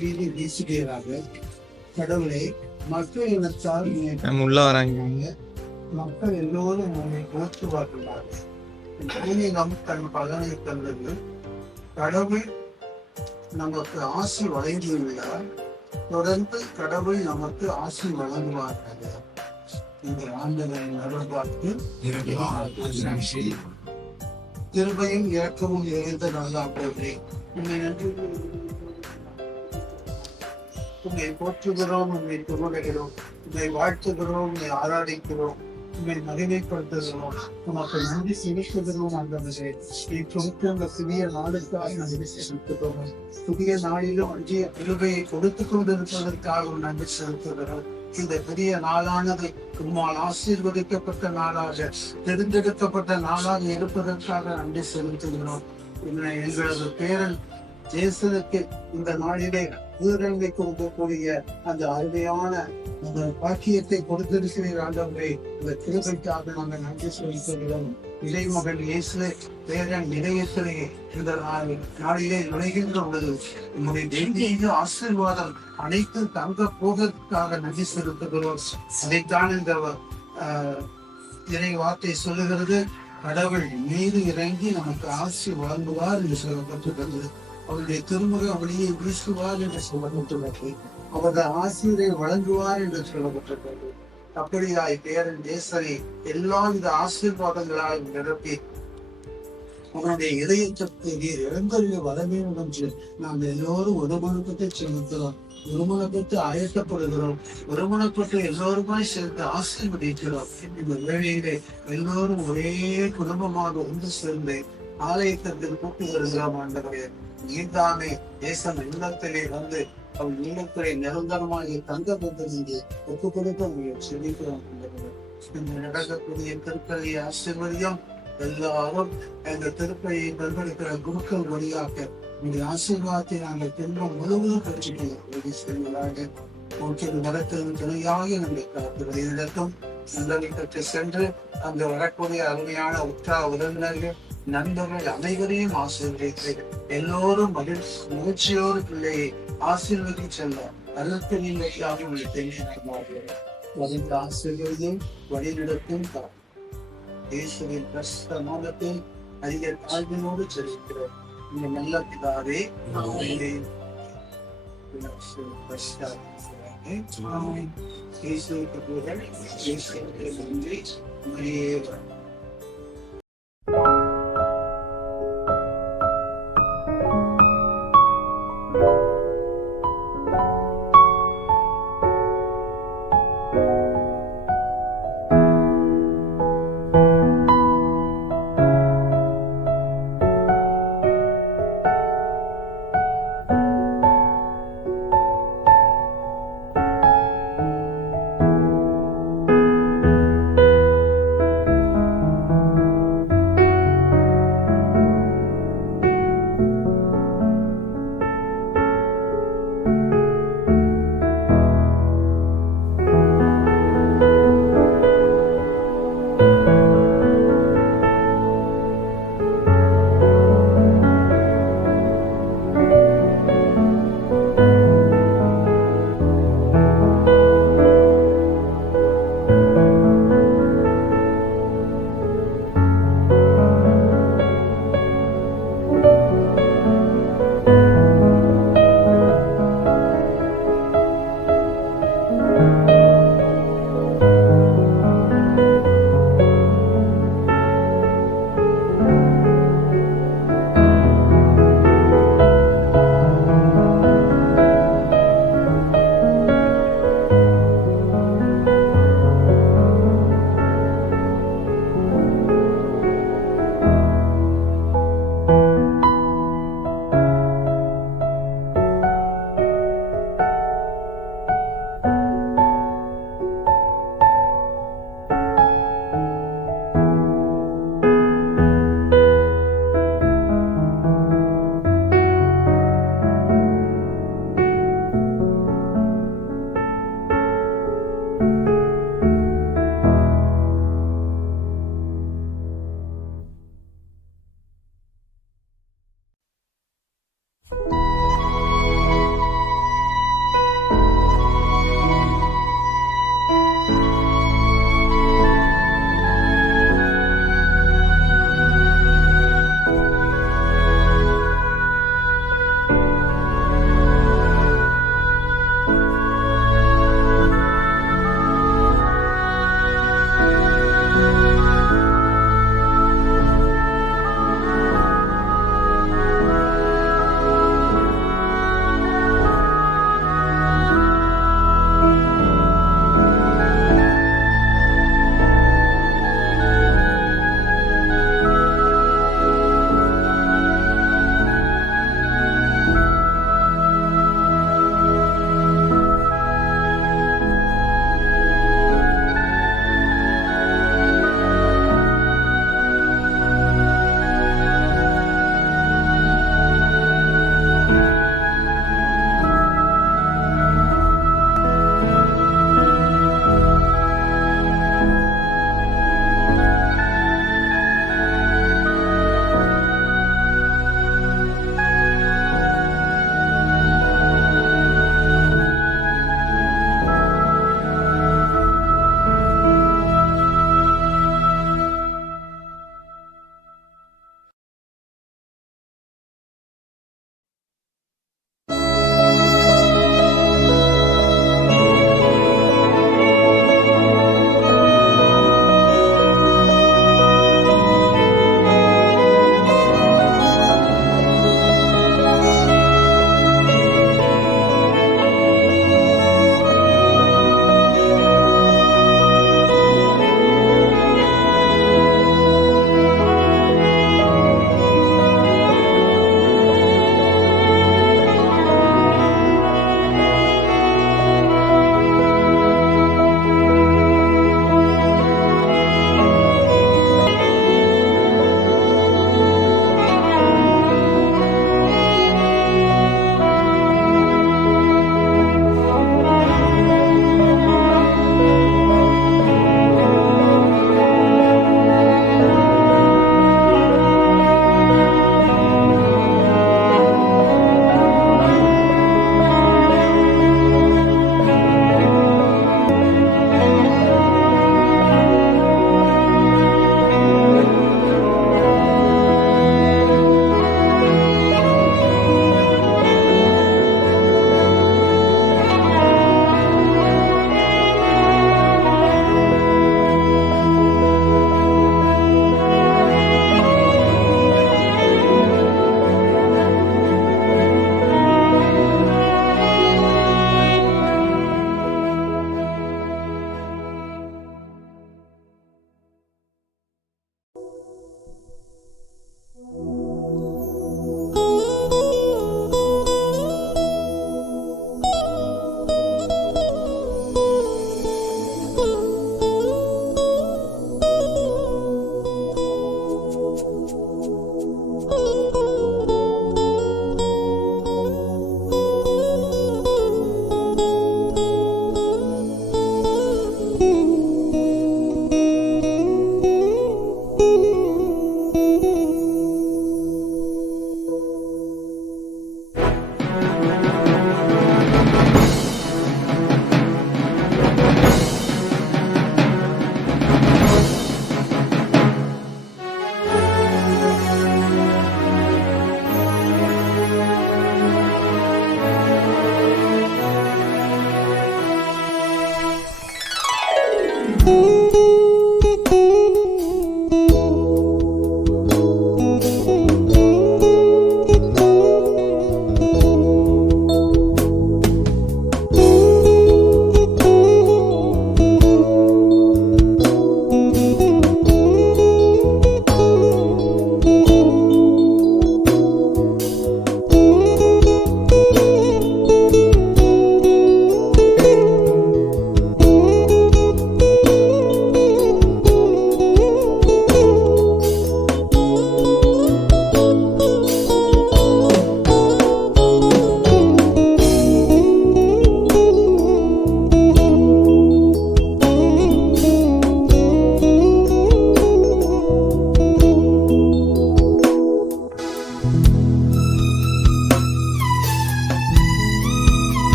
வீதி வீசுகிறார்கள். கடவுளை மக்கள் இனத்தால் உள்ள வராங்க. மக்கள் எல்லோரும் உண்மை போற்றுவார்கள். நம் தன் பலனை தந்தது. கடவுள் நமக்கு ஆசி வழங்கியுள்ளார். தொடர்ந்து கடவுள் நமக்கு ஆசி வழங்குவார்கள். இந்த ஆண்டுகளின் அருள்பார்த்து திருமையும் இறக்கவும் எழுந்த நல்லாண்டவரே, உண்மை நன்றி உண்மை போற்றுகிறோம், உண்மை துவடுகிறோம், உண்மை வாழ்த்துகிறோம், உண்மை ஆராதிக்கிறோம், உண்மை மகிமைப்படுத்துகிறோம், உனக்கு நன்றி செலுத்துகிறோம். அந்த கொடுத்த அந்த புதிய நாளுக்காக நன்றி செலுத்துகிறோம். புதிய நாளிலும் அஞ்சிய கிருபையை கொடுத்து கொண்டிருப்பதற்காக நன்றி செலுத்துகிறோம். இந்த பெரிய நாளானது உம்மால் ஆசீர்வதிக்கப்பட்ட நாளாக, தெரிந்தெடுக்கப்பட்ட நாளாக இருப்பதற்காக நன்றி செலுத்துகிறோம். எங்களது பேரன் ஜேசனுக்கு இந்த நாளிலே ஊரங்கை கொடுக்கக்கூடிய அந்த அருமையான அந்த பாக்கியத்தை கொடுத்திருக்கிறீர் ஆண்டவரே. இந்த கிருபைக்காக நாங்கள் நன்றி செலுத்துகிறோம். இறைமகன் இயேசு பேரன் நிலையத்திலே இந்த நாளிலே நுழைகின்ற பொழுது உங்களுடைய தெய்வீக ஆசீர்வாதம் அனைத்து தங்க போவதற்காக நன்றி செலுத்துகிறோம். அதைத்தான் இந்த இறை வார்த்தை சொல்லுகிறது. கடவுள் மீது இறங்கி நமக்கு ஆசி வழங்குவார் என்று சொல்லப்பட்டுள்ளது. அவருடைய திருமுக வழியை வீசுவார் என்று சொல்லப்பட்டுள்ளது. அவரது ஆசிரியரை வழங்குவார் என்று சொல்லப்பட்டுள்ளது. அப்படியாய் பேரன் தேசனை எல்லா வித ஆசீர்வாதங்களால் நிரப்பி அவனுடைய இதயத்தை நீர் இழந்தறிய வரவே என்று நாம் எல்லோரும் ஒருமனப்பட்டு செலுத்துகிறோம். ஒருமனப்பட்டு ஆயத்தப்படுகிறோம். ஒருமனப்பட்டு எல்லோருமாய் சேர்ந்து ஆசீர்வதிக்கிறோம். இந்த வேளையிலே எல்லோரும் ஒரே குடும்பமாக ஒன்று சேர்ந்து ஆலயத்திற்கு கூட்டி வருகிறோம். ஆண்டவரே, நீர்தானே தேசம் இல்லத்திலே வந்து அவள் நீளத்திலே நிரந்தரமாக தங்க வந்து ஒப்புக் கொடுக்க செழிக்கிறோம். நடக்கக்கூடிய திருப்பதி ஆசீர்வதியம் எல்லாரும் எங்கள் திருப்பதியை பங்கெடுக்கிற குருக்கள் வழியாக உங்களுடைய ஆசீர்வாதத்தை நாங்கள் திரும்ப முழுவதும் பெற்றுக்கொள்ளாக நடக்கிறது துணையாக நம்மளுக்கு இடத்தும் நல்லதை பெற்று சென்று அங்கு வரக்கூடிய அருமையான உற்றா உறவினர்கள் நண்பர்கள் அனைவரையும் ஆசீர்வதித்து எல்லோரும் மகிழ்ச்சியோடு பிள்ளையை ஆசீர்வதி செல்ல அருத்தனியாக தெரிந்து ஆசீர்வதியும் வழிநடத்தும் இயேசுவின் பிரசித்த நாமத்தில் அதிக தாழ்வினோடு செலுத்துகிறோம். இந்த நல்ல பிதாவே இயேசுவுக்கு புகழ், இயேசுவுக்கு நன்றி.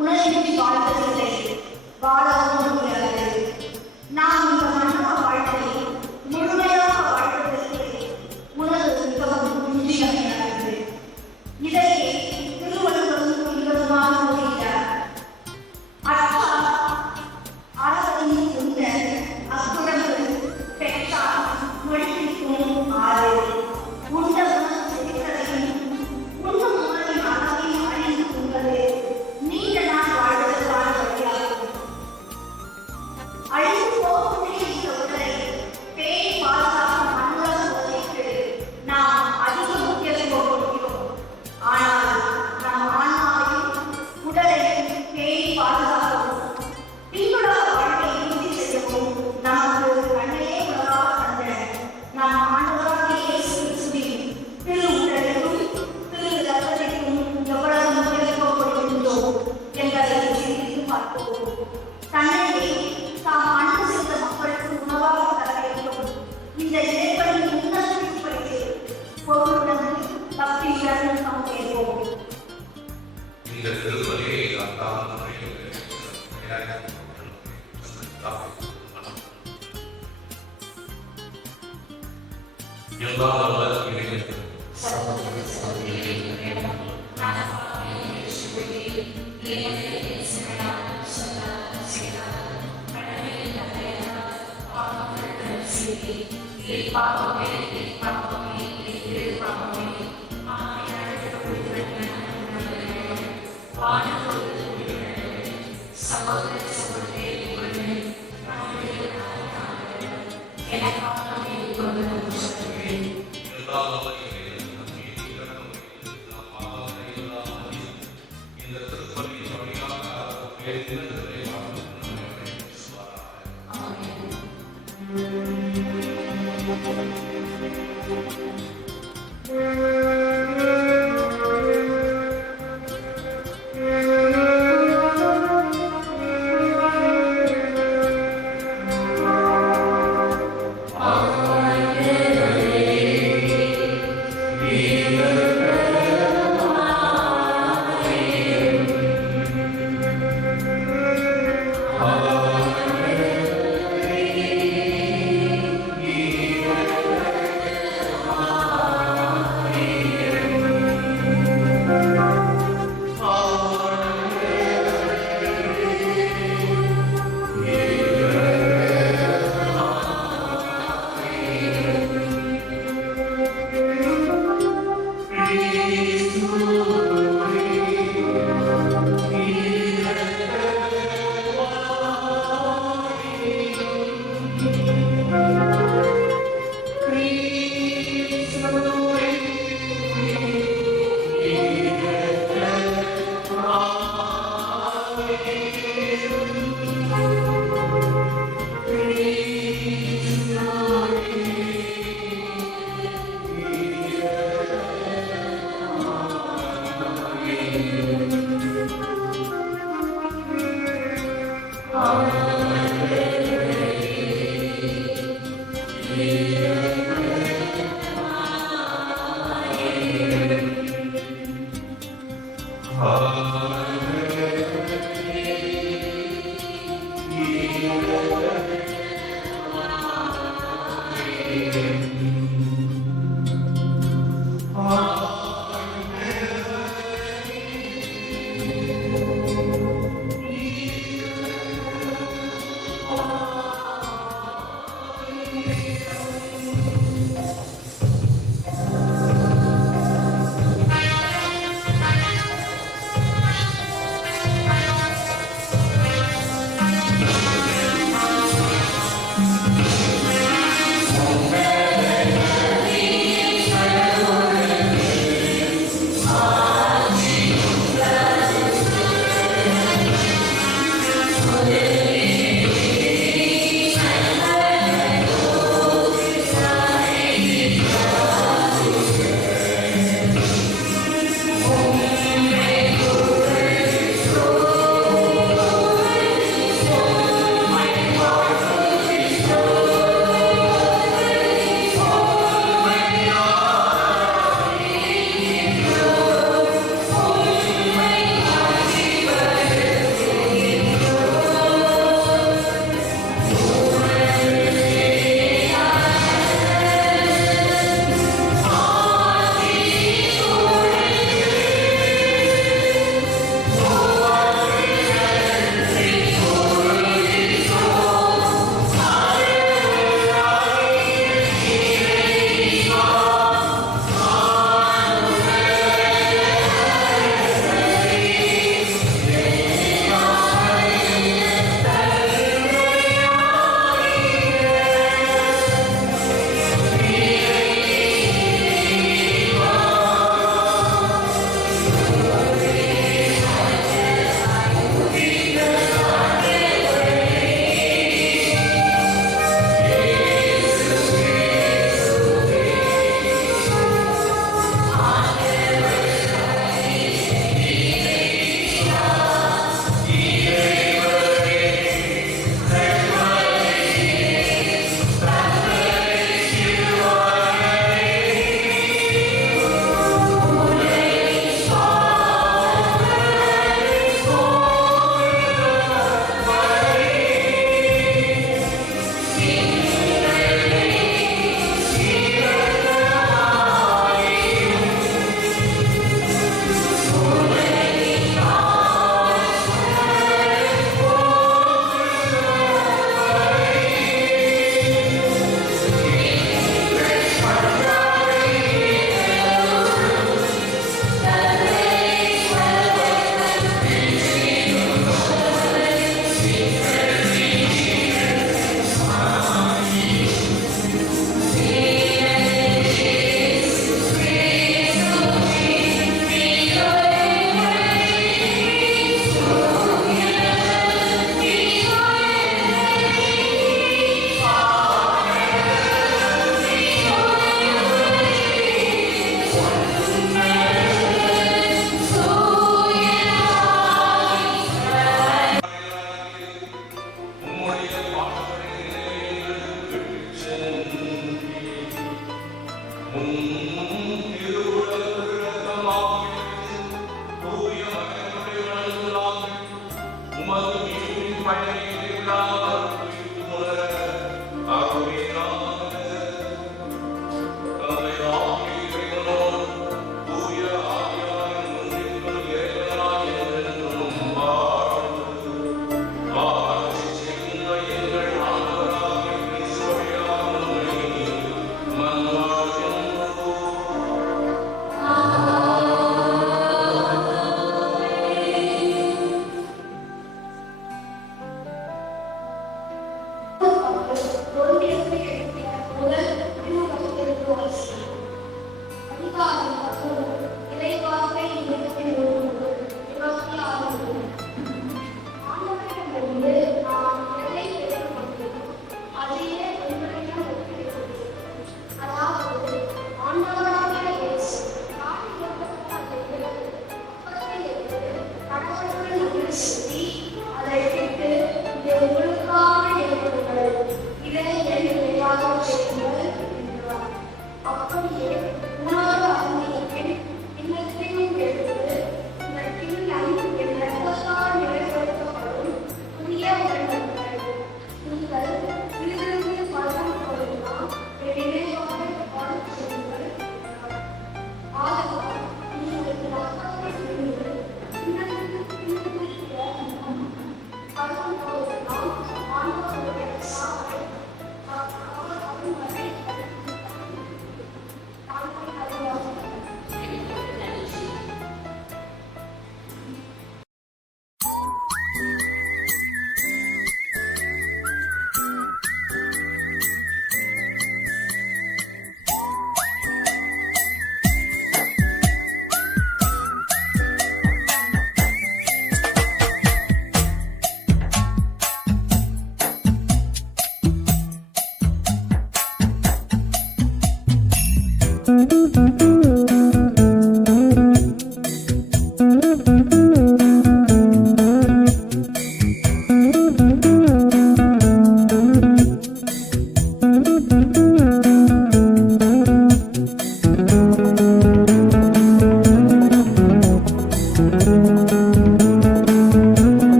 உணர்ச்சி வாழ்வதில்லை, வாழவும் முடியாது. நாம் இந்த மன்னக வாழ்க்கை முழுமையாக வாழ்வதற்கு உணவு மிகவும் இன்றியமையாதது. இதையே திருவள்ளுவரும் சொல்வதுமாக கூறுகிறார். அச்சா அறவழியில் உள்ள அக்குறவு பெற்றால் மொழிக்கும் ஆறு உண்ட உணவு செழித்ததையும் உண்ணும் உணவின் அளவையும் அறிந்து கொள்வது நீண்ட நாள் வாழ்வதற்கான வழியாகும். அழிந்து போகக்கூடிய இந்த உடலை பேணி பாதுகாக்கும் மண்ணுலக உலகிற்கு நாம் அதிக முக்கியத்துவம் கொடுக்கிறோம். ஆனால் நம் ஆன்மாவையும் உடலையும் பேணி பாதுகாக்கவும் பின்னுலக வாழ்வை உறுதி செய்யவும் நமக்கு கண்ணையே உலகாக தந்த நம் ஆண்டவராகிய இயேசு கிறிஸ்துவின் திரு உடலுக்கும் திரு ரத்தத்திற்கும் எவ்வளவு முக்கியத்துவம் கொடுக்கின்றோம் என்பதை சிந்தித்து பார்ப்போம். தன்னையே தாம் அன்பு செய்த மக்களுக்கு உணவாக தர வேண்டும். இந்த இறைவனின் உன்னதத்திற்கு படித்து பொருளுடன் பக்தியுடன் பங்கேற்போம். இந்த திருப்பலியை எல்லா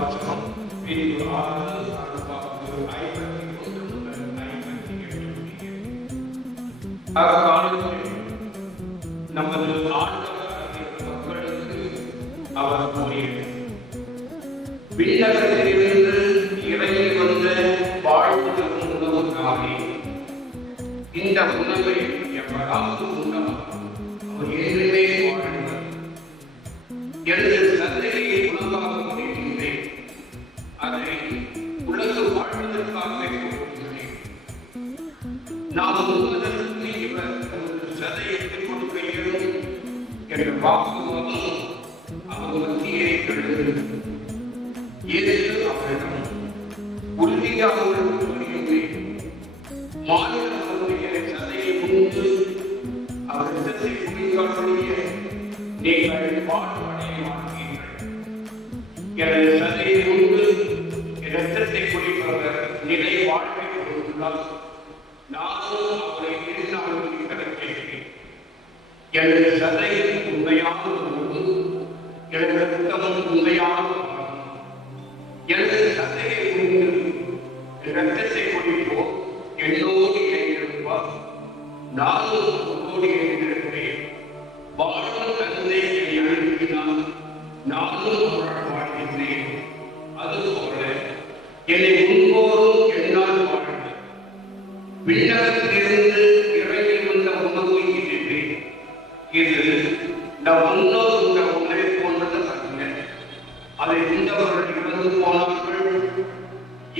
வாசகம் பிரிவு 6 அறுபது 51 முதல் 58 அக்காலத்தில் நமது ஆண்டவராகிய மக்களுக்கு அவர் கூறியது, விண்ணகத்திலிருந்து இறங்கி வந்த வாழ்வு தரும் உணவுக்காக இந்த உணவை எவராவது உண்டால் அவர் என்றுமே வாழ்வார். எனது சந்தையை உணவாக கொண்டிருக்கிறேன், அதை உலக வாழ்வதற்காக கொடுக்கிறேன். நாம் உண்பதற்கு இவர் சதையை கொடுக்கிறோம் என்ற வாக்குவாதம் அவர் மத்தியே எழுந்தது. இயேசு அவரிடம் உறுதியாக கூறுகிறேன், மாநிலங்களுடைய சதையை உண்டு அவர் இரத்தத்தை குடிக்காதவரையே நீங்கள் வாழ்வடைய மாட்டீர்கள். எனது சதையை உண்டு இரத்தத்தை குடிப்பவர் நிலை வாழ்வை கொண்டுள்ளார். நானும் அவரை திருநாளுக்கு கிடைக்கிறேன். எனது சதை உண்மையான உணவு, எனது இரத்தம் உண்மையான எனது சதையை உண்டு இரத்தத்தை குடிப்போம் என்னோடு இணைந்திருப்பார். நானும் உன்னோடு இணைந்திருக்கிறேன். வாழும் தந்தை என்னை அனுப்பினார், நானும் அவரால் வாழ்கின்றேன். அதுபோல என்னை உண்போரும் என்னால் வாழ்க. விண்ணகத்திலிருந்து இறங்கி வந்த உணவு இது. இது நம் முன்னோர் உண்ட உணவை போன்றது அல்ல. அதை உண்டவர்கள் இறந்து போனார்கள்.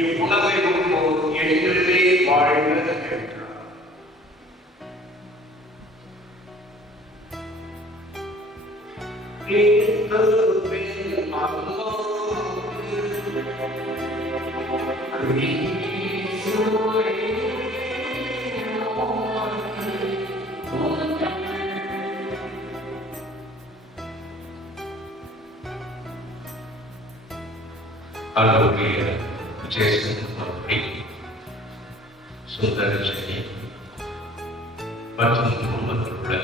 இவ்வுணவை உண்போர் என்றே வாழ்க என்றார். அன்புடைய ஜேசன் அவர்களை சுந்தரஜனி மற்றும் குடும்பத்தில் உள்ள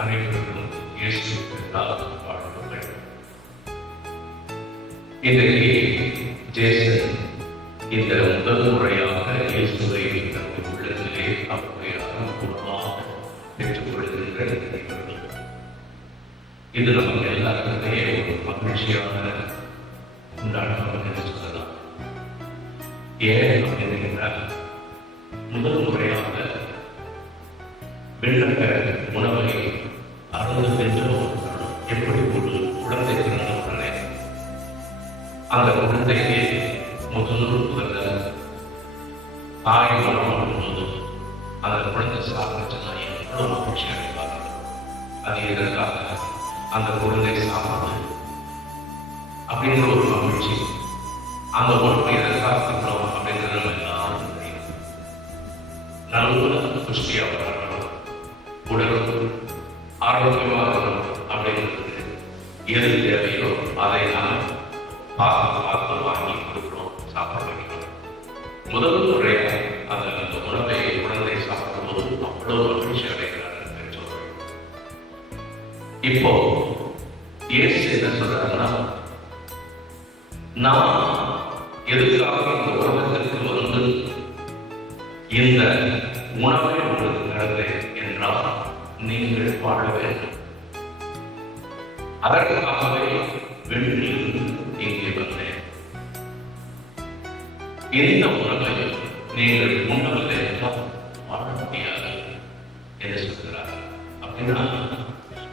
அனைவருக்கும் இயேசு வாழ்த்துக்கள். இன்றைக்கு ஜேசன் இந்த முதல் முறையாக இயேசுவை தன்னுடைய உள்ளத்திலே அவருடைய அனுபவமாக பெற்றுக்கொள்கின்ற நிகழ்வு. இது நமக்கு எல்லாருக்குமே ஒரு மகிழ்ச்சியான கொண்டாட்டம் என்று சொல்லலாம். ஏன் அப்படின்றால் முதல் முறையாக விண்ணக உணவை அருந்துகின்ற எப்படி ஒரு குழந்தை பிறந்தவுடனே அந்த குழந்தைக்கு முதல்ல தாய் மனம் போது அந்த குழந்தை சாப்பிட்டுன்னா எவ்வளவு மகிழ்ச்சி அடைவாங்க. அது எதற்காக அந்த குழந்தை சாப்பிடுவது அப்படிங்கிற ஒரு மகிழ்ச்சி. அந்த உணவை எதிர்பார்க்கிறோம் அப்படிங்கிறது நம்ம எல்லாரும் தெரியும். நல்ல புஷ்டியாக வரணும், உடலும் ஆரோக்கியமாக இருக்கணும் அப்படிங்கிறது எது தேவையோ அதை நாம் பார்த்து வாங்கி கொடுக்கிறோம், சாப்பிட வைக்கிறோம். முதல் முறையாக அந்த உணவை குழந்தை சாப்பிடும்போது அவ்வளவு மகிழ்ச்சி அடைகிறார்கள் பெற்றோர்கள். இப்போ இயேசு என்ன சொல்றாருன்னா, நான் எதுக்காக இந்த உலகத்திற்கு வந்து இந்த உணவை உங்களுக்கு தருகிறேன் என்றால் நீங்கள் வாழ வேண்டும். அதற்காகவே விண்ணில் இங்கே வந்தேன். இந்த உணவை நீங்கள் உணவில் என்றால் வாழ முடியாது என்று சொல்கிறார். அப்படின்னா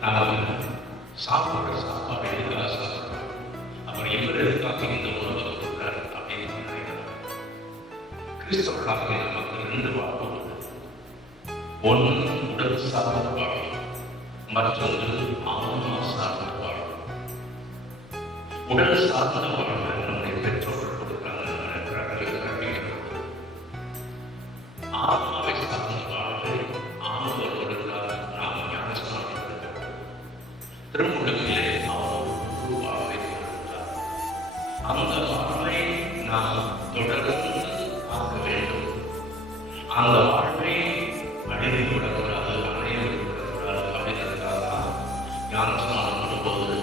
நாங்கள் சாப்பிடுற சாப்பாடு எதுக்காக சாப்பிடுறோம், அவர் எவருக்காக இந்த உணவை கொடுக்கிறார் அப்படின்னு நினைக்கிறார். கிறிஸ்தவர்களாக நமக்கு 2 வாழ்வு உண்டு. ஒன்று உடல் சார்ந்த வாழ்வு, மற்றொன்று ஆன்மா சார்ந்த வாழ்வு. உடல் சார்ந்த வாழ்வு நம்முடைய பெற்றோர்கள் கொடுக்கிறாங்க. ஆன்மாவை சார்ந்த வாழ்வு ஆன்மாவோடுக்காக நாம் ஞானஸ்நானம் எடுக்கிறோம். திருமுழுக்கிலே அவர் வாழ்வை கொடுக்கிறார். அந்த வாழ்வை நாம் தொடர்ந்து பார்க்க வேண்டும். அந்த வாழ்வை அழிந்து விடக்கூடாது, அணைந்து விடக்கூடாது. அப்படிங்கிறதுக்காக தான் ஞானஸ்நானம் பண்ணும்போது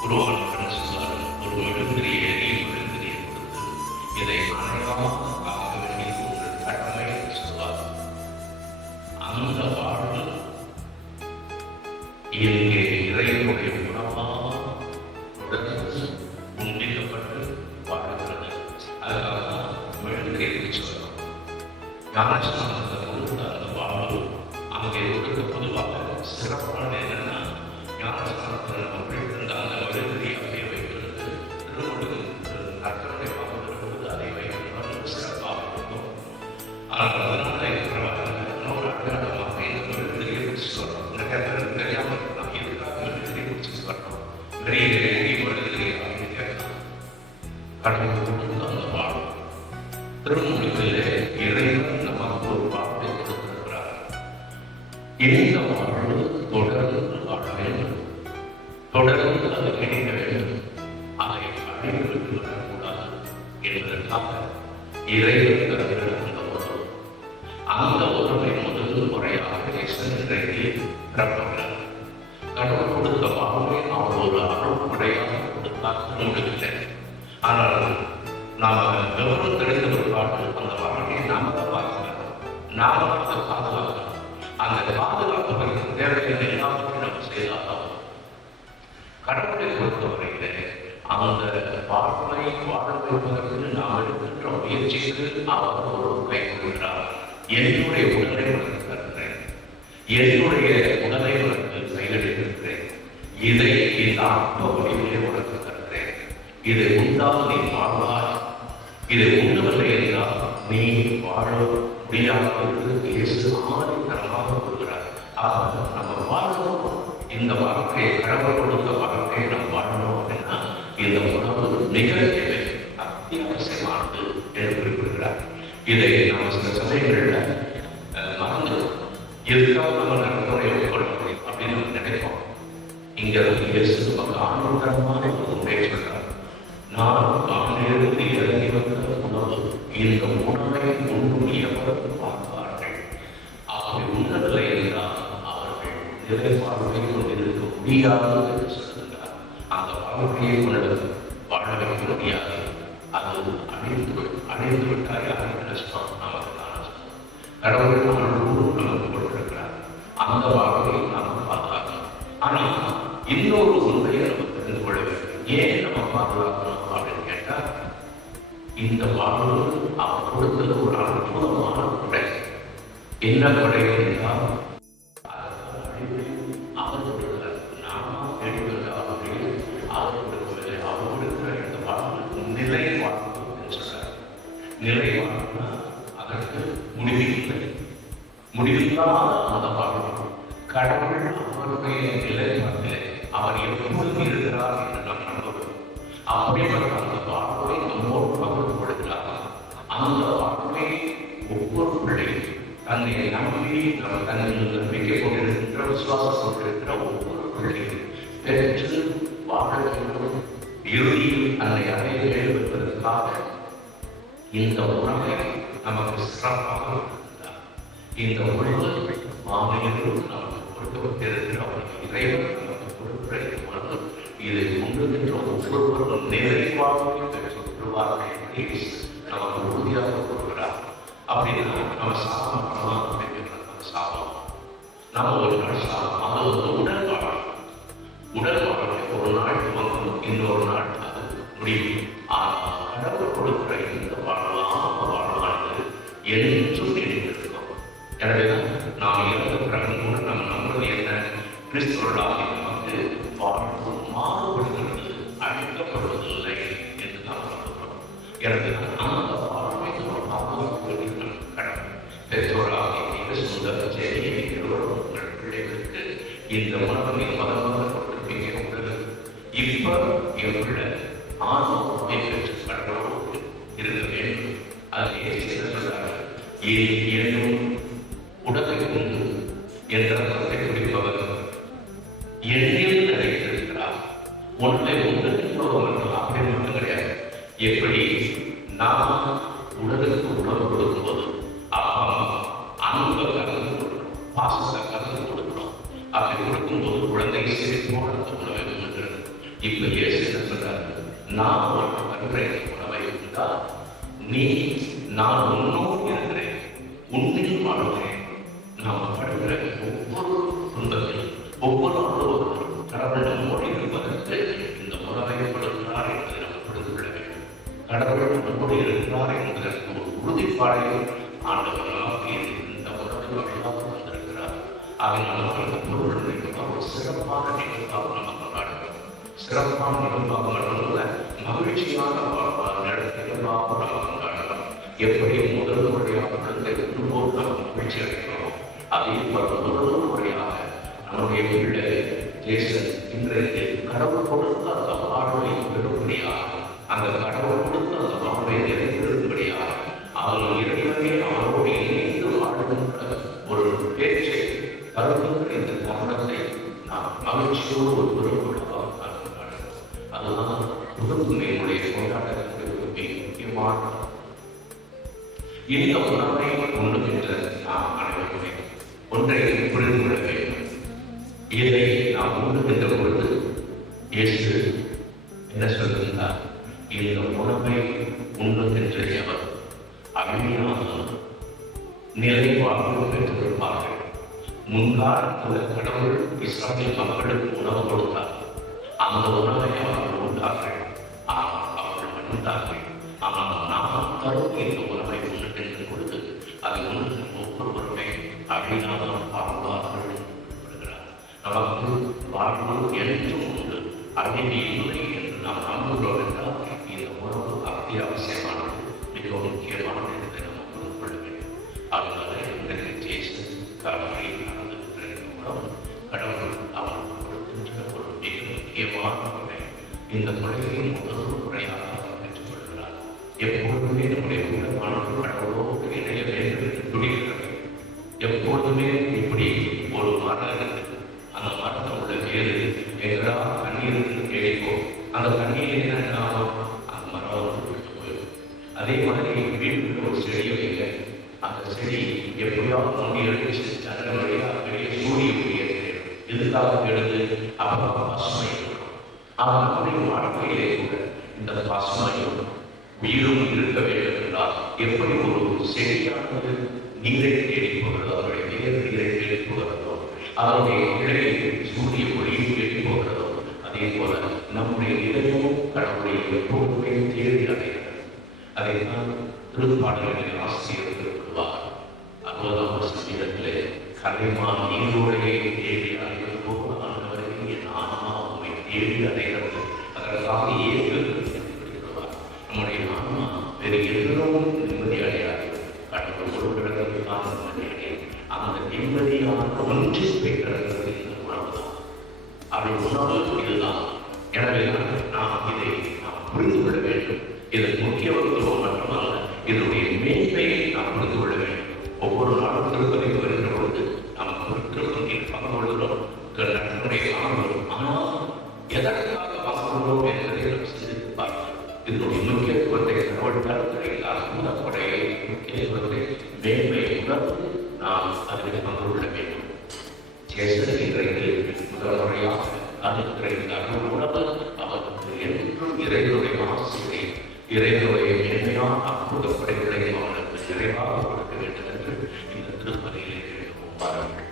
குருவானவர்கள் சொல்வார், ஒரு மெழுகுதிரி எரியும் மெழுகுதிரி நிச்சயமாக காக்க வேண்டிய ஒரு கடமை விசுவாசம். அந்த வாழ்வு இங்கே இறைவனுடைய உணவாக தொடர்ந்து உண்டிக்கப்பட்டு வாழ்கிறது. அதனால தான் மெழுகை சொல்றோம். ஞானஸ்நானத்தை பொறுத்த அந்த வாழ்வு அங்கே கொடுக்க பொதுவாக சிறப்பான என்னன்னா, ஞானஸ்நானத்தில் நம்ம விழுந்த அந்த மெழுகை அப்படியே வைக்கிறது, திருமணம் நற்கருணை வாழ்வதற்கு அதை வைக்கிறது சிறப்பாக இருக்கும். ஆனால் அதனால இன்னொரு அடையாளமாக இந்த மெழுகையை வச்சு சொல்றோம். நிறைய பேருக்கு தெரியாமல் இருக்கலாம், எதுக்காக மெழுகையை வச்சு சொல்றோம், நிறைய மெழுகை அப்படின்னு கேட்கலாம். கடவுள் கொடுத்த அந்த வாழ்வு திருமணத்திலே இறைவன் நமக்கு ஒரு வாழ்வை கொடுத்திருக்கிறார். இந்த வாழ்வு தொடர்ந்து வாழ வேண்டும், தொடர்ந்து அதை கிடைக்க வேண்டும், அதை அழிவுக்கு வரக்கூடாது என்பதற்காக இறைவன் தருகிற அந்த உறவு, அந்த உறவை முதல் முறையாக இன்றைக்கு பிறப்புகிறார். கடவுள் கொடுத்த வாழ்வை அவர் ஒரு அருள்முறையாக கொடுத்தார் திருமணத்திலே. ஆனால் நாம விவரம் தெரிந்த ஒரு பாட்டு அந்த வாழ்க்கையை நாம தான் பார்க்கணும், நாம அதை பாதுகாக்கணும். அந்த பாதுகாப்புகளுக்கு தேவையான எல்லாத்தையும் நம்ம செய்தாலும் கடவுளை பொறுத்தவரையிலே அந்த வாழ்வை வாழ வைப்பதற்கு நாம் எடுக்கின்ற முயற்சிக்கு அவர் ஒரு கை கொடுக்கிறார். என்னுடைய உடலை உனக்கு தருகிறேன், என்னுடைய உடலை உனக்கு கையெழுத்திருக்கிறேன், இதை இந்த ஆத்ம வழியிலே உனக்கு தருகிறேன், இதை உண்டால் நீ வாழ்வாய், இதை உண்ணவில்லை என்றால் நீ வாழ முடியாதவர்களுக்கு இயேசு ஆதித்தரமாக கொடுக்கிறார். ஆக நம்ம வாழணும், இந்த வாழ்க்கையை கடவுள் கொடுத்த வாழ்க்கையை நம்ம வாழணும் அப்படின்னா இந்த உணவு நிகழ்ச்சியை அத்தியாவசியமானது என்று குறிப்பிடுகிறார். இதை நம்ம சில சமயங்களில் மறந்து எதுக்காக நம்ம நடைமுறை கொடுக்கணும் அப்படின்னு நினைப்போம். இங்க இயேசு நமக்கு ஆனந்தமான ஒரு உண்மையை சொல்றார். நான் காணிலிருந்து இறங்கி வந்த உணவு, இந்த உணவை உண்ணும் எவரும் பார்ப்பார்கள், அப்படி உண்ணவில்லை என்றால் அவர்கள் நிலை வாழ்வை கொண்டிருக்க முடியாது என்று சொல்லுகிறார். அந்த வாழ்க்கையை கொண்டு வாழ வைக்க முடியாது, அது அழிந்து விட்டால் யாருக்கு நஷ்டம், நமக்கு தான் நஷ்டம். கடவுள் அருளோடு நமக்கு கொடுத்திருக்கிறார், அந்த வாழ்க்கையை நாம் பாதுகாக்கணும். ஆனால் இன்னொரு உண்மையை நம்ம தெரிந்து கொள்ள வேண்டும். ஏன் நம்ம பாதுகாக்கணும் அப்படின்னு கேட்டா, இந்த வாழ்வு அவர் கொடுத்தது ஒரு அற்புதமான கொடை. என்ன கொடை என்றால் அவர் கொடுக்கிறார், நாம எடுக்கிறார் அப்படின்னு அவர் கொடுக்கிறது. அவர் கொடுக்கிற இந்த வாழ்வு நிலை வாழ்வு என்று சொல்றார். நிலை வாழ்வுனா அதற்கு முடிவில்லை, முடிவில்லாத அந்த வாழ்வு. கடவுள் அவருடைய நிலை வாழ்விலே அவர் எப்பொழுது இருக்கிறார் என்று நாம் நம்புவோம். அப்படிப்பட்ட அந்த வாழ்வை நம்மோடு பகிர்ந்து கொடுக்கிறார். அந்த வாழ்வை ஒவ்வொரு பிள்ளையும் தன்னை நம்பி தன்னை நம்பிக்கை கொண்டிருக்கின்ற விசுவாசம் கொண்டிருக்கிற ஒவ்வொரு பிள்ளையும் பெற்று வாழ வேண்டும், இறுதியில் தன்னை அடைய வேண்டும் என்பதற்காக இந்த உணவை நமக்கு சிறப்பாக கொடுக்கிறார். இந்த உணவு மாநிலம் நமக்கு கொடுக்கப்பட்டிருக்கிற இறைவன் நமக்கு கொடுக்கிற உணவு, இதை உண்ணுகின்ற ஒவ்வொருவரும் நிறைவாக பெற்றுவார்கள் என்று நமக்கு உறுதியாக கொடுக்கிறார். அப்படின்னா நம்ம சாபம் பண்ணலாம் அப்படிங்கிற சாபம் நம்ம ஒரு நாள் சாபம், அது வந்து உடல் வாழ்வு. உடல் வாழ்வு ஒரு நாள் துவங்கும், இன்னொரு நாள் அது முடியும். ஆனால் கடவுள் கொடுக்கிற இந்த வாழ்வாக வாழ்வானது என்றும் நினைத்திருக்கும். எனவேதான் நாம் இறந்த பிறகு கூட நம்ம நம்புவது என்ன, கிறிஸ்துவர்களாக நமக்கு வாழ்வு மாறுபடுகிறது, அழிக்கப்படுவதில்லை என்று நாம் சொல்கிறோம். எனவே அந்த வாழ்வை நாம் பாதுகாக்க வேண்டிய கடமை. பெற்றோராக சுந்தர செய்தியை உங்கள் பிள்ளைகளுக்கு இந்த உணவை மதமாக கொடுத்திருப்பீங்க. உங்களுக்கு இப்ப என் பிள்ளை ஆணவத்தை பெற்று கடவுளோடு இருக்க வேண்டும். அதை சொல்றாரு, ஏனும் உடலை உண்டு என்ற கருத்தை குறிப்பவர் எண்ணில் நிறைந்திருக்கிறார். உடலை உண்டு என்பவர் அப்படி மட்டும் கிடையாது. எப்படி நாம் உடலுக்கு உணவு கொடுக்கும்போது அன்பை கலந்து கொடுக்கணும், பாசத்தை கலந்து கொடுக்கணும். அப்படி கொடுக்கும்போது குழந்தை சிரிப்போடு உணவை உண்ணுகிறது. இப்ப இயேசு என்ன சொல்றாரு, நான் உனக்கு தருகிற உணவை உண்டா நீ நான் உன்னோடு இருக்கிறேன், உன்னில் வாழ்கிறேன். நாம் படுகிற ஒவ்வொரு துன்பத்தில் ஒவ்வொரு அனுபவத்திலும் கடவுள் நம்மோடு இருப்பதற்கு இந்த உறவை கொடுக்கிறார் என்று நாம் புரிந்து கொள்ள வேண்டும். கடவுள் நம்மோடு இருக்கிறார் என்பதற்கு ஒரு உறுதிப்பாடை ஆண்டவர் நமக்கு இந்த உறவை வழியாக வந்திருக்கிறார். அதனால் அந்த பொருள் ஒரு சிறப்பான நிகழ்வாக நம்ம கொண்டாடுகிறோம். சிறப்பான நிகழ்வாக மட்டுமல்ல, மகிழ்ச்சியான நிகழ்வாக நாம் கொண்டாடலாம். எப்படி முதல் முறையாக குழந்தை போது நாம் மகிழ்ச்சி அடைகிறோம், அதே போல முதல் முறையாக நம்முடைய பிள்ளை ஜேசன் இன்றைக்கு கடவுள் கொடுத்த அந்த வாழ்வை பெறும்படியாக, அந்த கடவுள் கொடுத்த அந்த வாழ்வை நிறைவேறும்படியாக அவர்கள் இறைவனே அவரோடு இணைந்து வாழ்கின்ற ஒரு பேச்சை கருதுகின்ற இந்த தருணத்தை நாம் மகிழ்ச்சியோடு ஒரு பெருமையாக கொண்டாடுகிறோம். அதுதான் புதுமையினுடைய கொண்டாட்டத்திற்கு மிக முக்கியமான இந்த உணவை உண்ணுகின்ற நாம் அனைவருமே ஒன்றை புரிந்து கொள்ள வேண்டும். இதை நாம் உண்ணுகின்ற பொழுது இயேசு என்ன சொல்லுகிறார்? இந்த உணவை உண்ணுகின்ற எவர் அழியாத நிறைவாழ்வு பெற்றிருப்பார்கள். முன்காலத்தில் கடவுள் இஸ்ராயேல் மக்களுக்கு உணவு கொடுத்தார். அந்த உணவை அவர்கள் உண்டார்கள், அவர்கள் உண்டார்கள். ஆனால் நாம் தரும் இந்த உணவை உண்ணுகின்ற பொழுது அதை உண்ணுகின்ற ஒவ்வொருவருமே அழியாத வாழ்வார்கள் வருகிறார். நமக்கு வாழ்வு என்றும் உண்டு, அழிவு இல்லை என்று நாம் நம்புகிறோம் என்றால் இந்த உணவு அத்தியாவசியமானது, மிகவும் முக்கியமானது என்பதை நாம் புரிந்து கொள்ள வேண்டும். அதனால இன்றைக்கு ஜேசு கடவுளை நடந்துகின்ற உணவு கடவுள் அவருக்கு கொடுக்கின்ற ஒரு மிக முக்கியமான முறை. இந்த முறையை முதல் முறையாக பெற்றுக் கொள்கிறார். எப்பொழுதுமே நம்முடைய உலகமானது கடவுளோடு இணைய வேண்டும் என்று துடிக்கிறது. எப்பொழுதுமே இப்படி ஒரு மரம், அந்த மரத்தில் உள்ள வேறு எங்கடா தண்ணீர் கேட்போம், அந்த தண்ணீர் என்ன ஆகும்? அந்த மரம் விட்டு போயிடும். அதே மாதிரி வீட்டில் ஒரு செடியை வைங்க, அந்த செடி எப்படியாவது முன்னே எழுதி அதன் வழியாக பெரிய சூரிய ஒளியை எதுக்காக எழுது? அப்போ பசுமை இருக்கும். ஆனால் நம்முடைய வாழ்க்கையிலே கூட இந்த பசுமையும் உயிரும் இருக்க வேண்டும் என்றால் எப்படி ஒரு செடியானது நீரை தேடி போகிறதோ, அதனுடைய வேறு நீரை தேடி போகிறதோ, அதனுடைய இடையில் சூரிய ஒளியை தேடி போகிறதோ, அதே போல நம்முடைய இதயமும் கடவுளை எப்போதுமே தேடி அடைகிறது. அதைத்தான் திருப்பாடல்களின் ஆசிரியர் திருக்குவார் 60ஆம் சங்கீதத்திலே கலைமான் நீரோடையை தேடி அடைவது போல ஆண்டவரை என் ஆன்மா உம்மை தேடி அடைகிறது, அதற்காக ஏற்றுவார். நம்முடைய ஆன்மா வேறு எல்லோரும் நிம்மதி அடையாது. கடவுள் ஒருவரிடத்திற்கான நிம்மதி அடையாது. அந்த நிம்மதியான ஒன்று பெற்றது இந்த உணவு தான். அவள் உணவு இதுதான். எனவே நாம் இதை புரிந்து கொள்ள வேண்டும். இதன் முக்கியத்துவம் மட்டுமல்ல, இதனுடைய மேன்மையை நாம் புரிந்து கொள்ள வேண்டும். ஒவ்வொரு நாளும் திருப்பதிக்கு வருகிற பொழுது நாம் திருப்பதியில் பங்கு கொள்கிறோம், நன்மை காண்கிறோம். ஆனால் எதற்காக பங்குகிறோம் என்பதை நாம் சிந்தித்து பார்க்கிறோம். இதனுடைய முக்கியத்துவத்தை கடவுள் கருத்துறையில் அற்புதப்படையை முக்கியத்துவத்தை மேன்மையை உணர்ந்து நாம் அதில் பங்கு கொள்ள வேண்டும். ஜேசன் இன்றைக்கு முதல் முறையாக அனுகிற உணவு அவருக்கு என்றும் இறைவனுடைய ஆசிரியை, இறைவனுடைய மேன்மையான அற்புத படைகளை அவனுக்கு நிறைவாக கொடுக்க வேண்டும் என்று இந்த திருப்பதியிலே கேட்கவும் பாருங்கள்.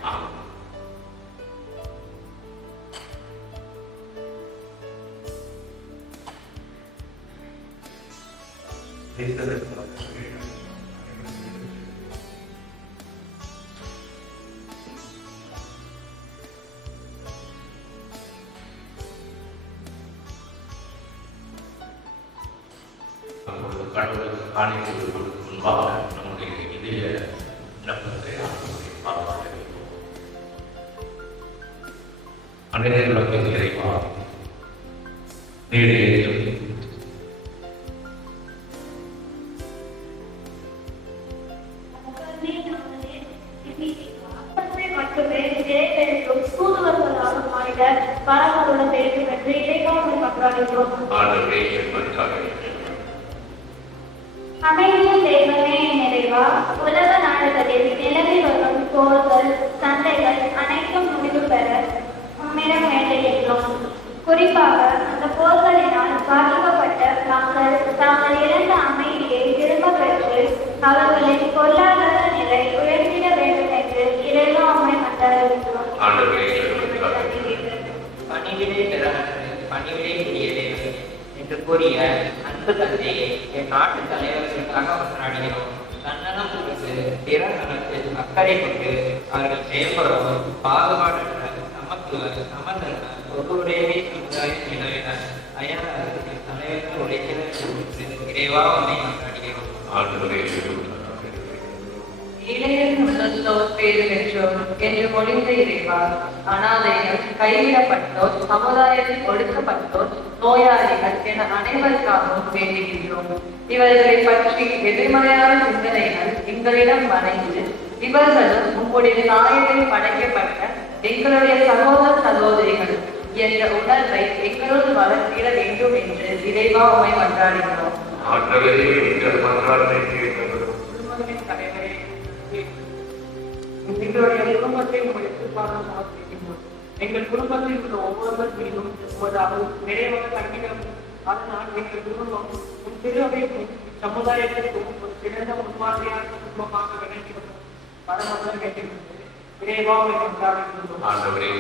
கடவுளுக்கு காணிக்கைக்கு முன்பாக நம்முடைய இதய நம்பத்தை பார்க்க அனைவருக்கு இறைவா நீர் மட்டுமே இறைவனுக்கும் தூதுவர்களாக மாறிட பரமருடன் வேண்டும் என்று இறைவாவை மன்றாடுகிறோம். அமைதியின் தெய்வமே நிறைவா, உலக நாடுகளில் நிலவி வரும் போர்கள், சண்டைகள் அனைத்தும் முடிவு பெற உம்மிடம் வேண்டுகின்றோம். குறிப்பாக அந்த போர்களினால் பாதிக்கப்பட்ட மக்கள் தாங்கள் இழந்த அமைதியை திரும்ப அவர்களின் பொருளாதார நிலை உயர்த்திட வேண்டும் என்று இறைவா உம்மை மன்றாடுகிறோம். ஆண்டவரே எங்களுக்காக பணிவிடை பெறாதது பணிவிடை புரியவே என்று கூறிய அன்பு தந்தையை என் நாட்டு தலைவர்களுக்காக கொண்டாடுகிறோம். தன்னலம் குறித்து பிற நலத்தில் அக்கறை கொண்டு அவர்கள் செயல்படவும் பாகுபாடற்ற சமத்துவ சமதர்ம ஒருவரையே சமுதாயம் நிலவின அயலாளர்கள் தலைவர்கள் உழைக்கிறது இறைவா உன்னை கொண்டாடுகிறோம். ஆண்டவரே இளைஞரின் உள்ளத்தோர் பேறு பெற்றோர் என்று மொழிந்த இறைவா, அனாதைகள், கைவிடப்பட்டோர், சமுதாயத்தில் ஒடுக்கப்பட்டோர், நோயாளிகள் என அனைவருக்காகவும் வேண்டுகின்றோம். இவர்களை பற்றி எதிர்மறையான சிந்தனைகள் எங்களிடம் மறைந்து இவர்களும் உங்களுடைய நாயகில் படைக்கப்பட்ட எங்களுடைய சகோதர சகோதரிகள் என்ற உணர்வை எங்களோடு வளர்த்திட வேண்டும் என்று இறைவா உம்மை மன்றாடுகிறோம். ஆண்டவரே எங்கள் மன்றாட்டை கேட்கிறோம். குடும்பங்களின் தலைவரை எங்களுடைய குடும்பத்தை உங்கள் எதிர்பார்க்க சமர்ப்பிக்கின்றோம். எங்கள் குடும்பத்தில் உள்ள ஒவ்வொருவர் மீதும் ஒரு நிறைவாக தங்கிடும். அதனால் எங்கள் குடும்பம் உன் திருவைக்கும் சமுதாயத்திற்கும் ஒரு சிறந்த முன்மாதிரியான குடும்பமாக விளங்கிடும். பரமதம் கேட்டுக்கொண்டு இறைவாவை கொண்டாடுகின்றோம். ஆண்டவரே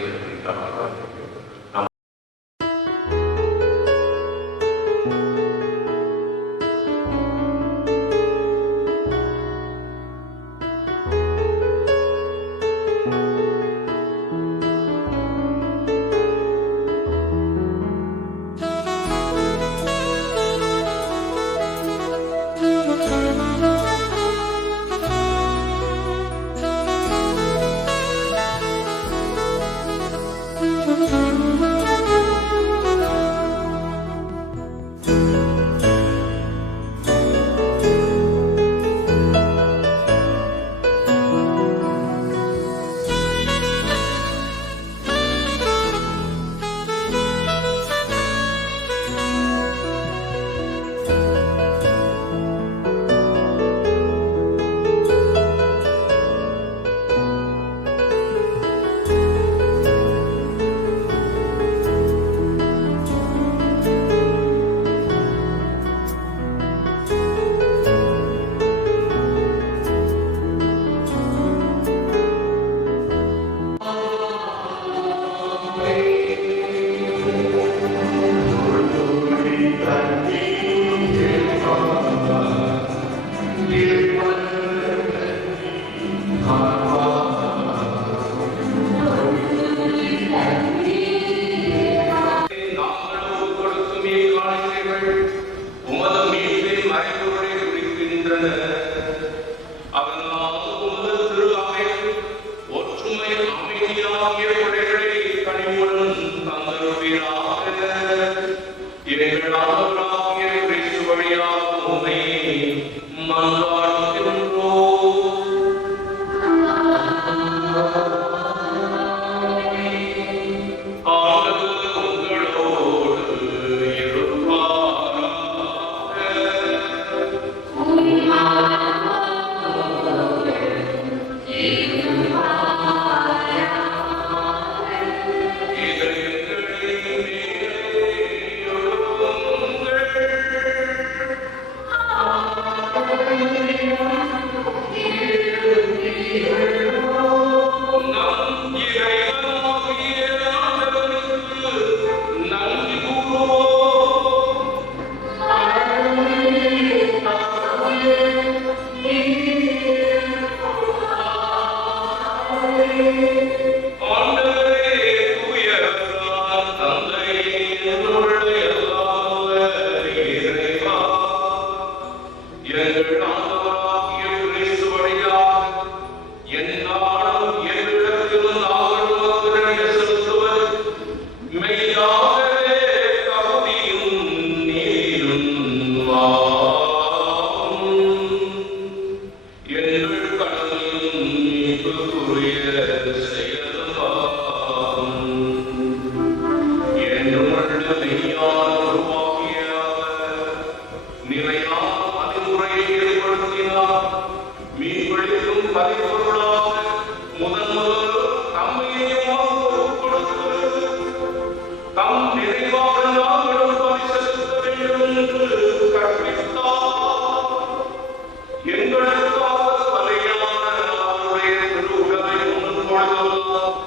எங்களுக்காக பலியான அவருடைய திருவுடலை உண்பொழுதெல்லாம்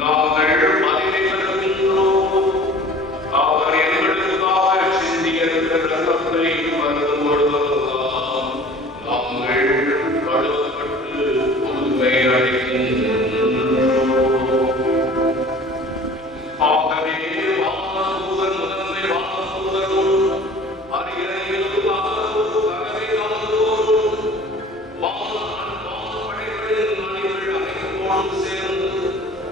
நாங்கள் பதிவிடுகின்றோம். அவர் எங்களுக்காக சிந்திய இரத்தத்தை பருகும் பொழுதெல்லாம் நாங்கள் கழுவப்பட்டு புதுமை அடைகின்றோம். ஆகவே வானதூதர் முதன்மை வானதூதரும் அரியணையில் தகவை காண்போரும் வான்படைகளின் அணிகள் அனைத்தோடும் சேர்ந்து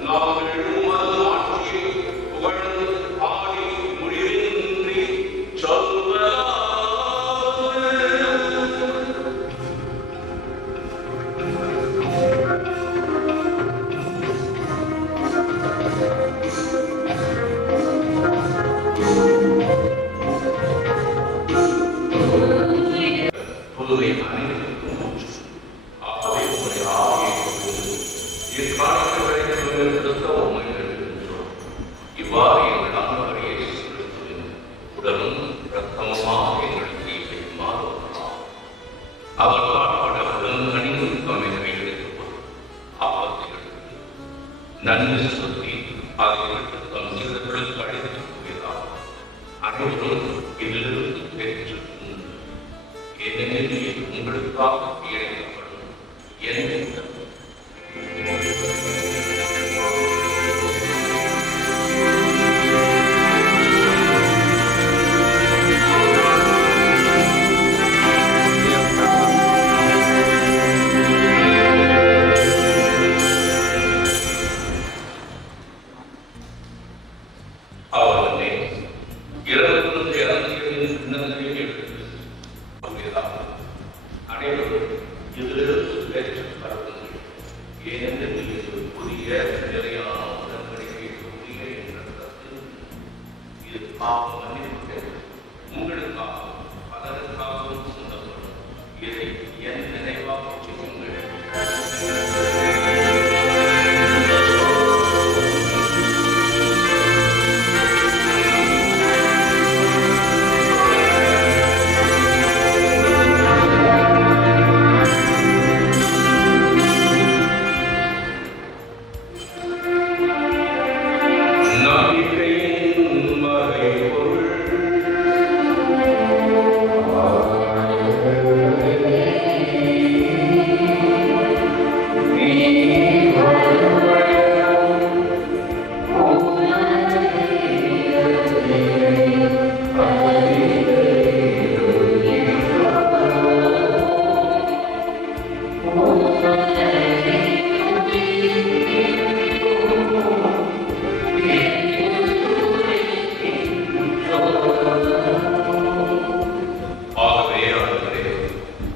நாங்கள் உமது ஆட்சியை புகழ்ந்து பாடி முடிவின்றி சொல்வதாவது. புதுவை அனைவருக்கும் மூச்சு. ஆகவே உங்களை ஆவியை கொண்டு இக்காலங்களை சொல்லிருக்க உண்மை எழுதுகின்றோம். இவ்வாறு எங்கள் ஆண்டவர் இயேசு கிறிஸ்துவின் உடலும் இரத்தமுமாக எங்களுக்கு இசைக்குமாறு அவர் பாடுபட உடன்கணிந்து தம்மை கையெழுத்துக் அப்பத்தில் நன்மை செலுத்தி அதை விட்டு தம் சீடர்களுக்கு அழைத்து கூறினார். அனைவரும் இதிலிருந்து பெற்று ஏனெனில் இது உங்களுக்காக இழைக்கப்படும் என் உடல். அவர்களே, இரவிலிருந்து இறங்கியதின் பின்னணியில் எடுத்து அனைவரும் இதிலிருந்து பெற்று பரவுங்கள். ஏனெனில் இது புதிய நிலையான உடன்படிக்கைக்குரிய என்ற கருத்து. இது பாவ மன்னிப்பு உங்களுக்காகவும் பலருக்காகவும் சொந்தப்படும். இதை என் நினைவாக செய்யுங்கள்.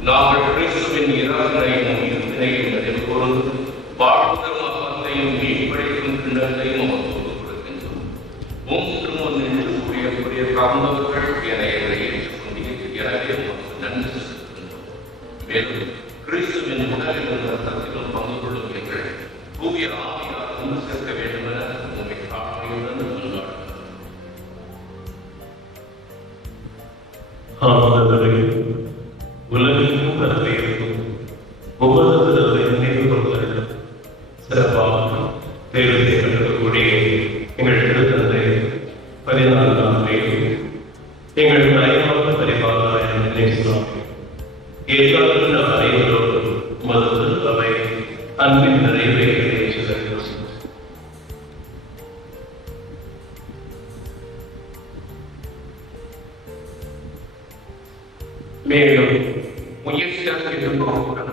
நாங்கள் கிறிஸ்துவின் இறப்பினையும் இருப்பினையும் நினைவு கூர்ந்து வாழ்வுதல் அப்பத்தையும் மீன்படைக்கும் கிண்ணத்தையும் நமக்கு கொடுக்கின்றோம். திருமணம் என்று கூறிய காண்பவர்கள் என ஏற்றுக்கொண்டீர்கள். எனவே நமக்கு நன்றி செலுத்துகின்றோம். மேலும் கிறிஸ்துவின் உடலிலும் ரத்தத்திலும் பங்கு கொள்ளும் எங்கள் தூய ஆவியார் ஒன்று சேர்க்க வேண்டும் என உண்மை பிரார்த்தனையுடன் கொண்டாடுகிறோம். உலகிற்கும் கருத்தையும் ஒவ்வொரு நினைவு கொள்வதற்கு சிறப்பாக தேர்தலை கண்டக்கூடிய எங்கள் திருத்தந்தை 14ஆம் தேதி எங்கள் தலைவாக பரிபாக ஏற்காடு அனைவரோடும் மது அவை அன்பின் நிறைவே மேலும் முயற்சியாக இருப்பவர்கள்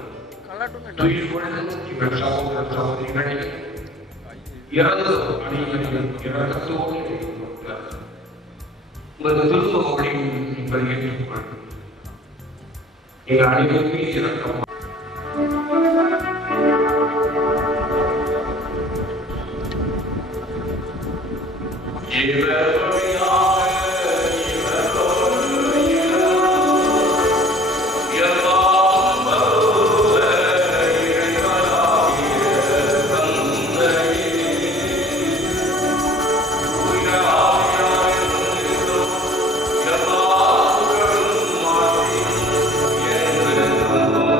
இவர் சகோதர சகோதரிகளை இறந்து அனைவரும் இறக்கத்தோடு உங்களது திருப்பவர்களையும் நீங்கள் ஏற்றுக்கொள்ளும். எங்கள் அனைவருமே இறக்கம் Thank you.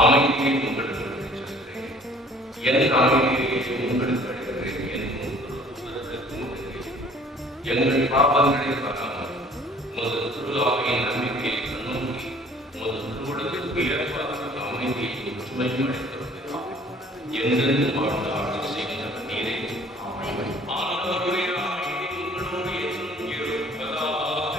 அமைதியை உங்களுக்கு என் அமைதியை உங்களுக்கு அளிக்கிறேன் என்று எங்கள் பாவங்களை பராமல் உமது திருவிழாவின் நம்பிக்கையை கண்ணோக்கி உமது திருவிழத்திற்கு ஏற்பாக அமைதியை ஒற்றுமையும் அளித்திருக்கிறார் எங்களின் வாழ்ந்த ஆட்சி செய்கின்ற நீரை ஆனவருடைய அமைதி உங்களோடு என்றும் இருப்பதாக.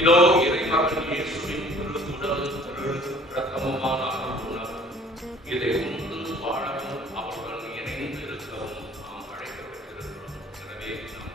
இதோ இறைமகன் இயேசுவின் திருவுடலும் இரத்தமுமான உணவு இதை உண்டு வாழவும் அவர்கள் இணைந்து இருக்கவும் நாம் அழைக்கப்பட்டிருக்கிறோம். எனவே நாம்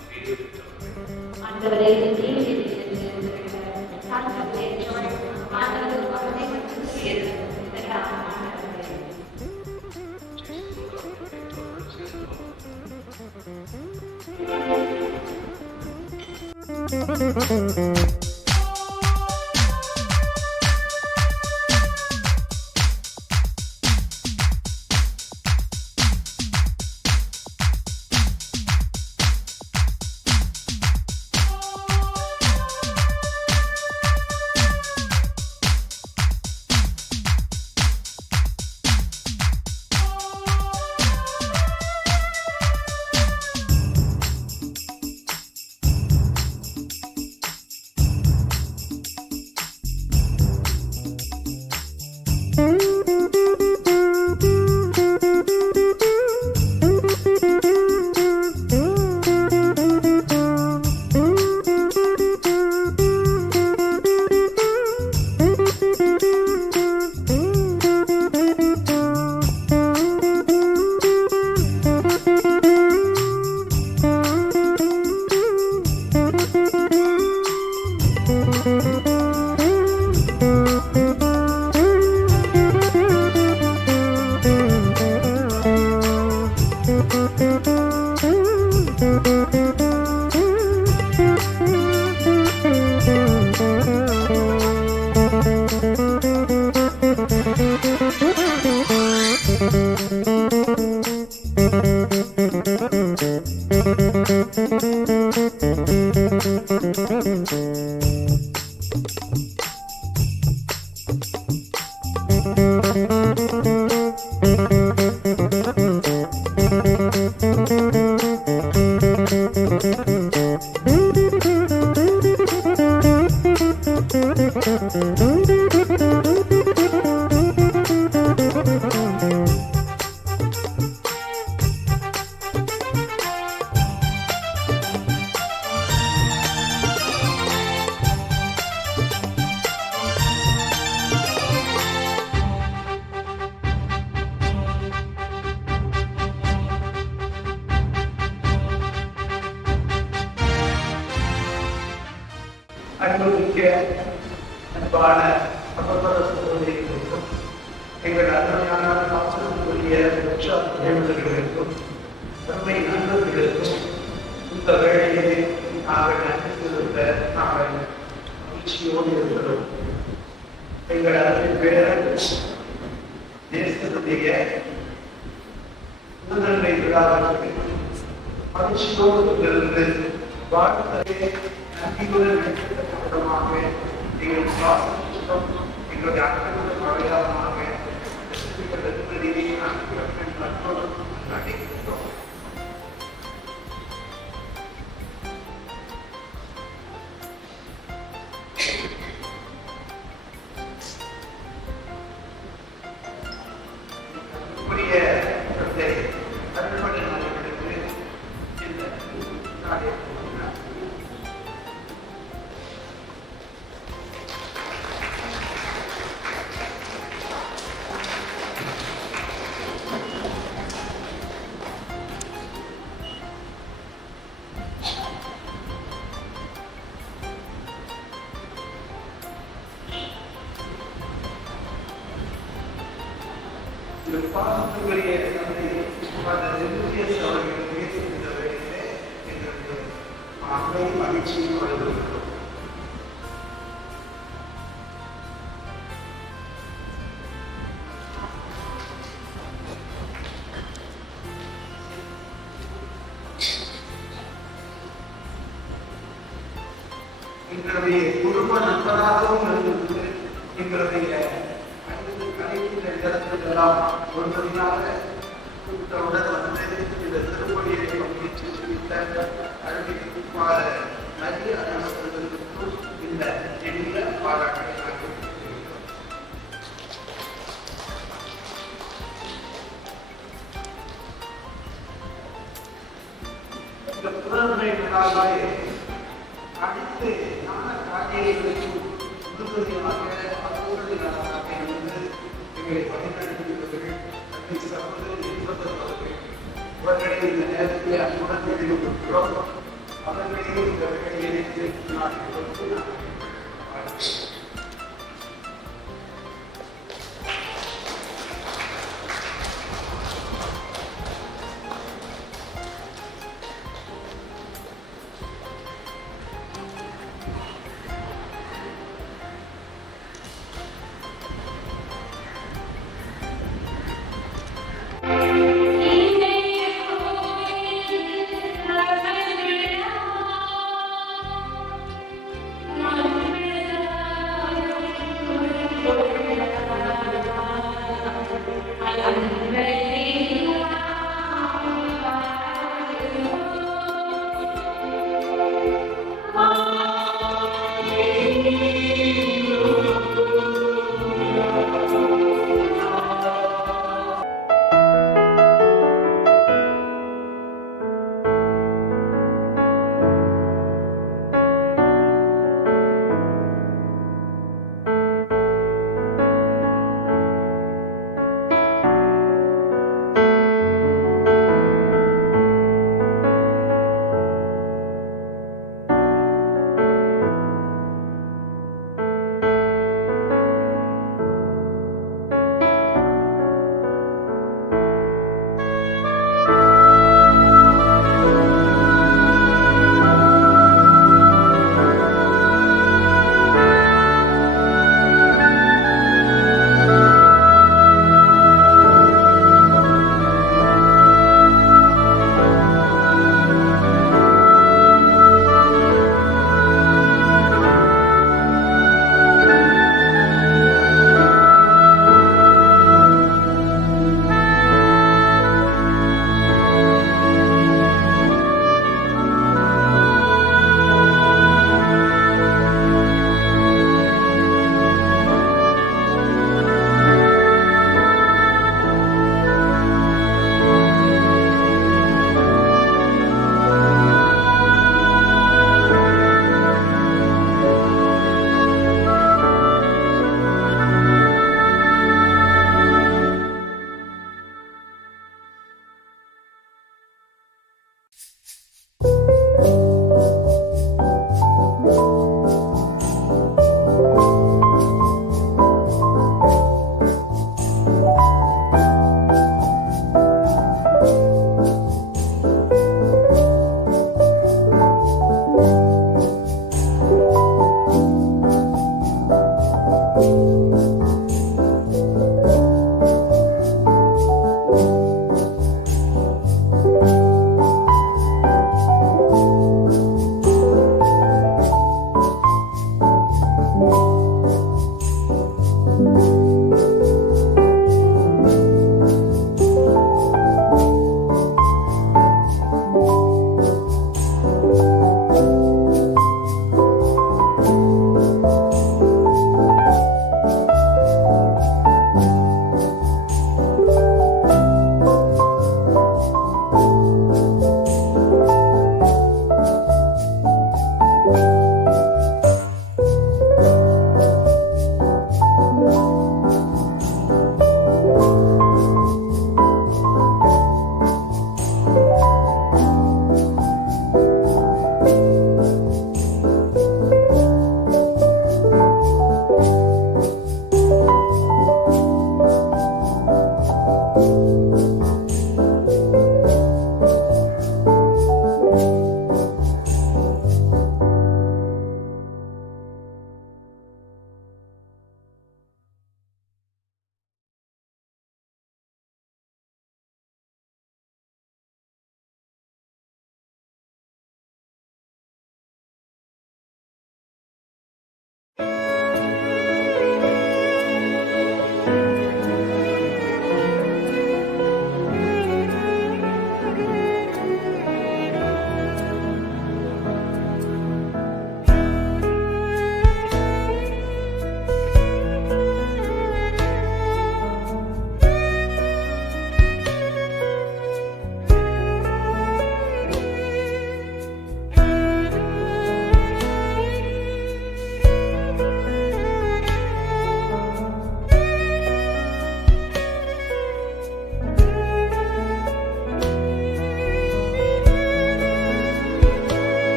அன்புமிக்க அன்பான சகோதர சகோதரிகளுக்கும் எங்கள் அருமையான ஆசிரியர்களுடைய உற்சாகங்களுக்கும் அருமை நண்பர்களுக்கும் இந்த வேளையிலே நாங்கள் நன்றி செலுத்த நாங்கள் மகிழ்ச்சியோடு இருக்கிறோம். எங்கள் அருமை பேரன் தேசத்துடைய முதன்மை விழாவிற்கு மகிழ்ச்சியோடு இருந்து வாழ்க்கையை நன்றியுடன் நடித்தமாக எங்கள் சுவாசம் எங்களுடைய அன்புடன் அடையாளமாக நடிக்கிறோம். எங்களுடைய குடும்ப நண்பராகவும் இருந்தது. எங்களுடைய கலைஞர்களெல்லாம் ஒன்பதினாக கூட்டவுடன் வந்து இந்த திருப்பணியை பங்கேற்று அறிவிக்குமாறு நிறைய அரசர்களுக்கும் இந்த எளிய பாராட்டை நாங்கள் இந்த புறநடை விழாவை அடுத்து ஞான காரியங்களுக்கும் உறுதுணையாக அசோகர்களாக இருந்து எங்களை வழிநடத்துகிறவர்கள் சகோதரர் என்பவர்கள் இவர்களை இந்த நேரத்தில் அன்புடன் தெரிவிக்கிறோம். அவர்களையும் இந்த வேலையை நான் Amen.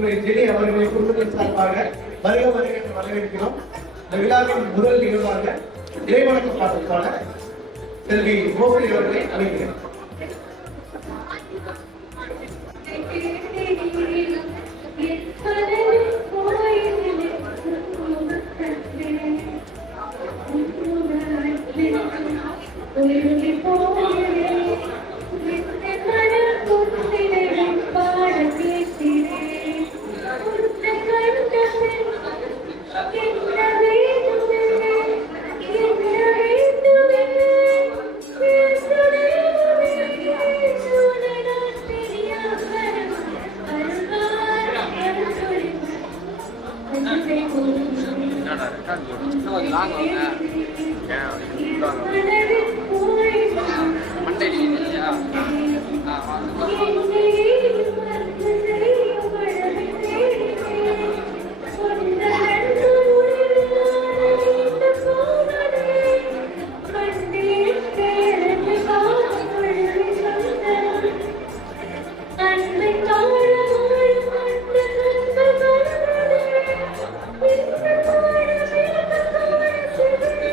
ஜெனி அவர்களை குடும்பத்தின் சார்பாக வருக வருக என்று வரவேற்கிறோம். இந்த விழாவின் முதல் நிகழ்வாக இறைவணக்க பாடலுக்கான செல்வி கோகுலி அவர்களை அழைக்கிறேன். Thank you.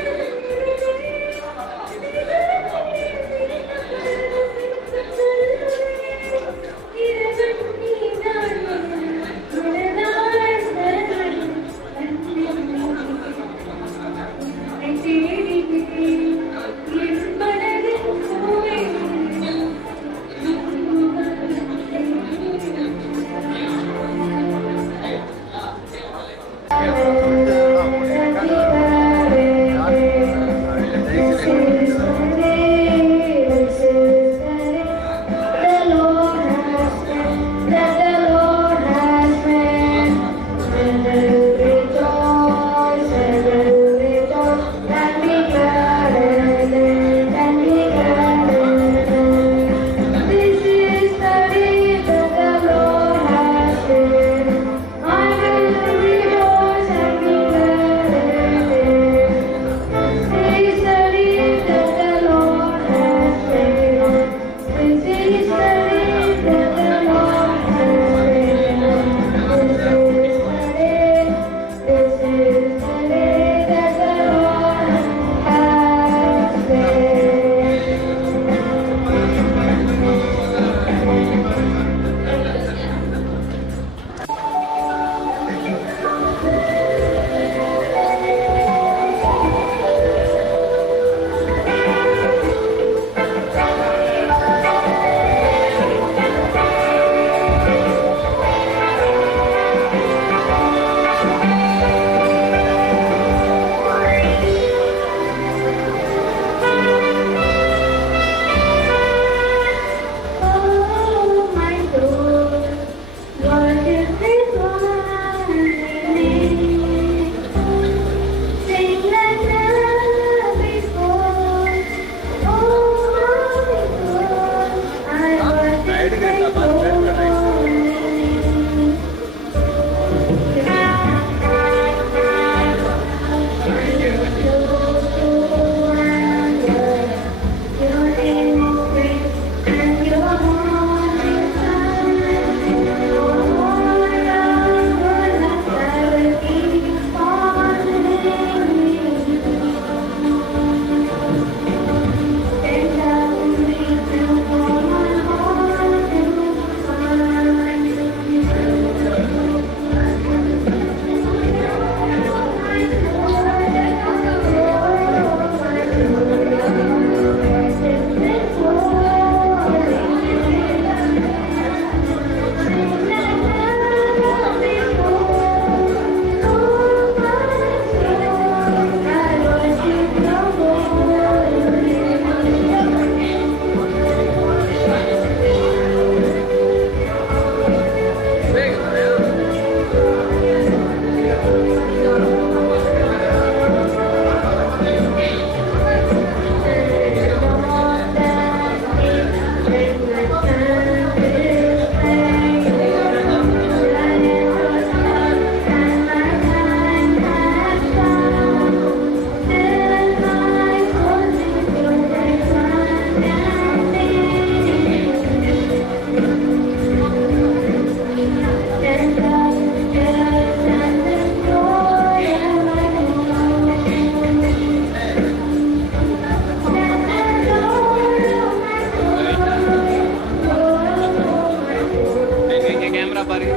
பாருங்க.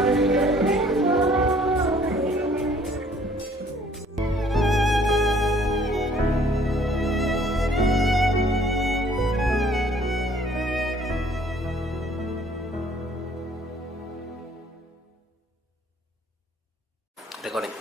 Recording.